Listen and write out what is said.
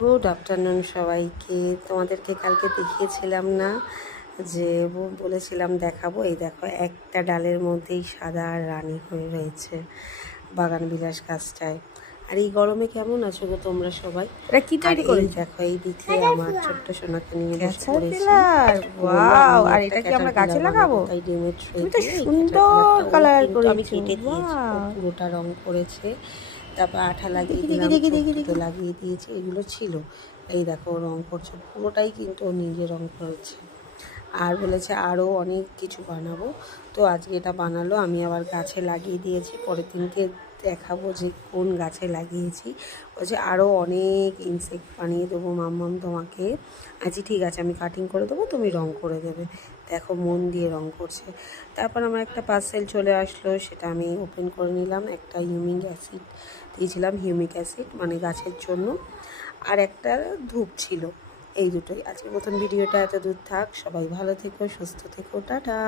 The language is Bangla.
গুড আফটারনুন সবাইকে। তোমাদেরকে কালকে দেখিয়েছিলাম না যে বলেছিলাম দেখাবো? এই দেখো, একটা ডালের মধ্যেই সাদা আর রানী হয়ে রয়েছে বাগান বিলাস গাছটায়। আর এই গরমে কেমন আছো গো তোমরা সবাই? এটা কি আর তৈরি এই করেছো? দেখো, এই দিকে আমার ছোট্ট সোনাকে নিয়ে বসে পড়েছি। ক্যাটারপিলার, বললো ওয়াও! আমি আর একটা এটা কি আমরা গাছে ক্যাটারপিলার বানাবো, লাগাবো? তাই ডিমের ট্রে তুমি তো দিয়ে এই সুন্দর ক্যাটারপিলারটা ও কালার কিন্তু আমি করেছো, কেটে দিয়েছি, ও ওয়াও! পুরোটা রং করেছে। তারপর আঠা লাগিয়ে দেখি দেখি দিলাম, দেখি চোখ দেখি দুটো দেখি লাগিয়ে দিয়েছি, এগুলো ছিল। এই দেখো রং করছে, পুরোটাই কিন্তু ও নিজে রং করেছে। আর বলেছে আরও অনেক কিছু বানাবো, তো আজকে এটা বানালো। আমি আবার গাছে লাগিয়ে দিয়েছি, পরের দিনকে দেখাবো যে কোন গাছে লাগিয়েছি। বলছে আরও অনেক ইনসেক্ট বানিয়ে দেবো মাম্মাম তোমাকে। আচ্ছা ঠিক আছে, আমি কাটিং করে দেবো, তুমি রং করে দেবে। দেখো মন দিয়ে রং করছে। তারপর আমার একটা পার্সেল চলে আসলো, সেটা আমি ওপেন করে নিলাম। একটা হিউমিক অ্যাসিড দিয়েছিলাম, হিউমিক অ্যাসিড মানে গাছের জন্য, আর একটা ধূপ ছিল। এই দুটোই। আজকের মতন ভিডিওটা এত দূর থাক। সবাই ভালো থেকো, সুস্থ থেকো, টাটা।